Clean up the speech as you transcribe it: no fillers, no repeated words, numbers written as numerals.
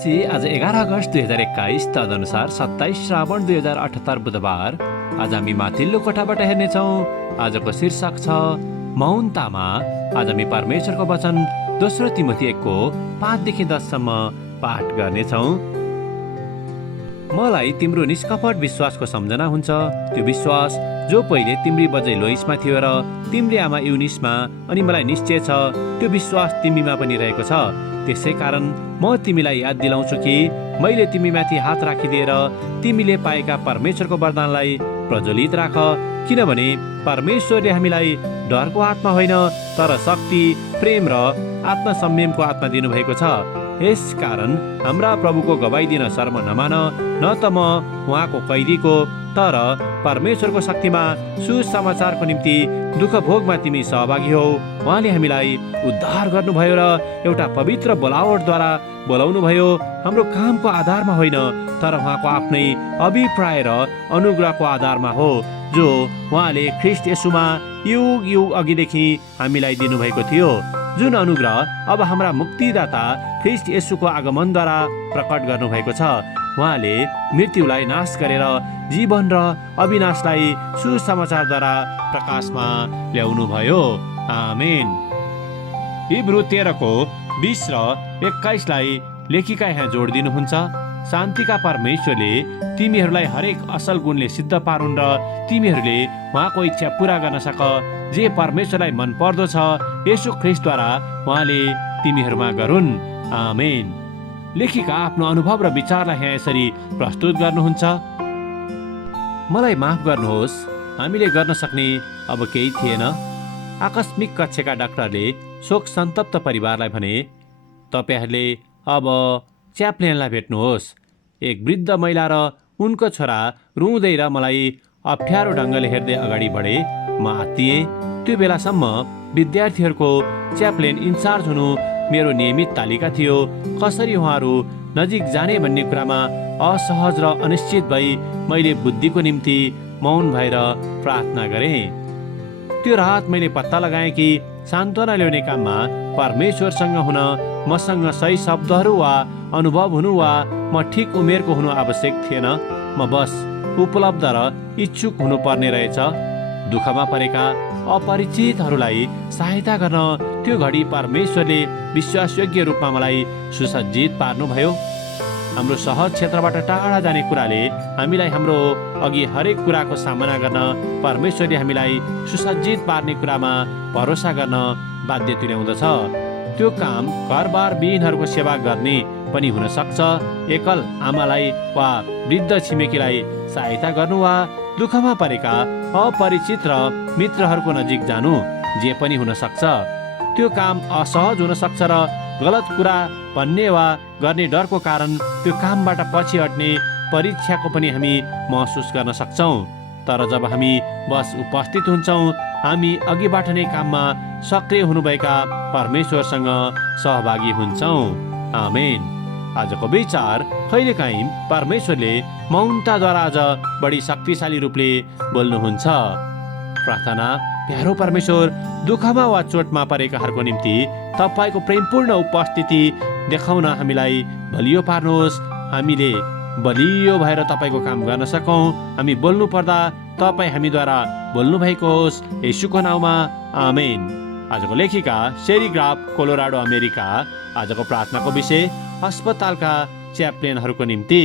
नमस्ते। आज 11 अगस्त 2021 तदनुसार 27 श्रावण 2078 बुधबार। आज हामी माथिल्लो कोठाबाट हेर्नेछौँ। आजको शीर्षक छ मौनतामा। आज हामी परमेश्वरको वचन 2 तिमोथी 1:5 देखि 10 सम्म पाठ गर्नेछौँ। मलाई तिम्रो निष्कपट विश्वासको सम्झना हुन्छ, त्यो विश्वास जो पहिले तिम्री बजै लोइसमा थियो र तिम्री आमा युनिसमा अनि मलाई निश्चय छ त्यो विश्वास तिमीमा पनि रहेको छ। त्यसै कारण म तिमीलाई याद दिलाउँछु कि मैले तिमीमाथि हात राखिदिएर तिमीले पाएका परमेश्वरको वरदानलाई प्रज्वलित राख, किनभने परमेश्वरले हामीलाई डरको आत्मा होइन तर शक्ति, प्रेम र आत्मसंयमको आत्मा दिनुभएको छ। यस कारण हाम्रा प्रभुको गवाई दिन शर्म नमान, न त म उहाँको कैदीको तर परमेश्वरको शक्तिमा सुसमाचारको निम्ति दुःख भोगमा तिमी सहभागी हौ। उहाँले हामीलाई उद्धार गर्नुभयो र एउटा पवित्र बोलावटद्वारा बोलाउनु भयो, हाम्रो कामको आधारमा होइन तर उहाँको आफ्नै अभिप्राय र अनुग्रहको आधारमा हो, जो उहाँले ख्रिस्ट येशूमा युग युग अघिदेखि हामीलाई दिनुभएको थियो। जुन अनुग्रह अब हाम्रा मुक्तिदाता ख्रिस्ट येशूको आगमनद्वारा प्रकट गर्नुभएको छ। उहाँले मृत्युलाई नाश गरेर जीवन र अविनाशलाई सुसमाचारद्वारा प्रकाशमा ल्याउनु भयो। आमेन। इब्रू 13:20 र 21 लेखिका यहाँ जोड दिनुहुन्छ। शान्तिका परमेश्वरले तिमीहरूलाई हरेक असल गुणले सिद्ध पारुन् र तिमीहरूले उहाँको इच्छा पूरा गर्न सक, जे परमेश्वरलाई मन पर्दो छ येशू ख्रिस्टद्वारा उहाँले तिमीहरूमा गरून्। आमेन। लेखिका आफ्नो अनुभव र विचारलाई यहाँ यसरी प्रस्तुत गर्नुहुन्छ। मलाई माफ गर्नुहोस्, हामीले गर्न सक्ने अब केही थिएन। आकस्मिक कक्षका डाक्टरले शोक सन्तप्त परिवारलाई भने, तपाईहरूले अब च्याप्लेनलाई भेट्नुहोस्। एक वृद्ध महिला र उनको छोरा रुँदै र मलाई अप्ठ्यारो ढङ्गले हेर्दै अगाडि बढे। म आत्तिएँ। त्यो बेलासम्म विद्यार्थीहरूको च्याप्लेन इन्चार्ज हुनु मेरो नियमित तालिका थियो। कसरी उहाँहरू नजिक जाने भन्ने कुरामा असहज र अनिश्चित भई मैले बुद्धिको निम्ति मौन भएर प्रार्थना गरेँ। त्यो रात मैले पत्ता लगाएँ कि सान्त्वना ल्याउने काममा परमेश्वरसँग हुन मसँग सही शब्दहरू वा अनुभव हुनु वा म ठिक उमेरको हुनु आवश्यक थिएन। म बस उपलब्ध र इच्छुक हुनुपर्ने रहेछ। दुःखमा परेका अपरिचितहरूलाई सहायता गर्न त्यो घडी परमेश्वरले विश्वासयोग्य रूपमा मलाई सुसज्जित पार्नुभयो। हाम्रो सहज क्षेत्रबाट टाढा जाने कुराले हामीलाई हाम्रो अघि हरेक कुराको सामना गर्न परमेश्वरले हामीलाई सुसज्जित पार्ने कुरामा भरोसा गर्न बाध्य तुल्याउँदछ। त्यो काम घरबार विहीनहरूको सेवा गर्ने पनि हुन सक्छ, एकल आमालाई वा वृद्ध छिमेकीलाई सहायता गर्नु वा दुःखमा परेका अपरिचित र मित्रहरूको नजिक जानु, जे पनि हुन सक्छ। त्यो काम असहज हुन सक्छ र गलत कुरा भन्ने वा गर्ने डरको कारण त्यो कामबाट पछि हट्ने परीक्षाको पनि हामी महसुस गर्न सक्छौँ। तर जब हामी बस उपस्थित हुन्छौँ, हामी अघिबाट नै काममा सक्रिय हुनुभएका परमेश्वरसँग सहभागी हुन्छौँ। आमेन। आजको विचार, कहिलेकाहीँ परमेश्वरले मौनताद्वारा आज बढी शक्तिशाली रूपले बोल्नुहुन्छ। प्रार्थना। प्यारो परमेश्वर, दुःखमा वा चोटमा परेकाहरूको निम्ति तपाईँको प्रेमपूर्ण उपस्थिति देखाउन हामीलाई बलियो पार्नुहोस्। हामीले बलियो भएर तपाईँको काम गर्न सकौँ। हामी बोल्नु पर्दा तपाईँ हामीद्वारा बोल्नु भएको होस्, येशूको नाउँमा। आमेन। आजको लेखिका सेरिग्राफ, कोलोराडो, अमेरिका। आजको प्रार्थनाको विषय अस्पतालका च्याप्लेनहरूको निम्ति।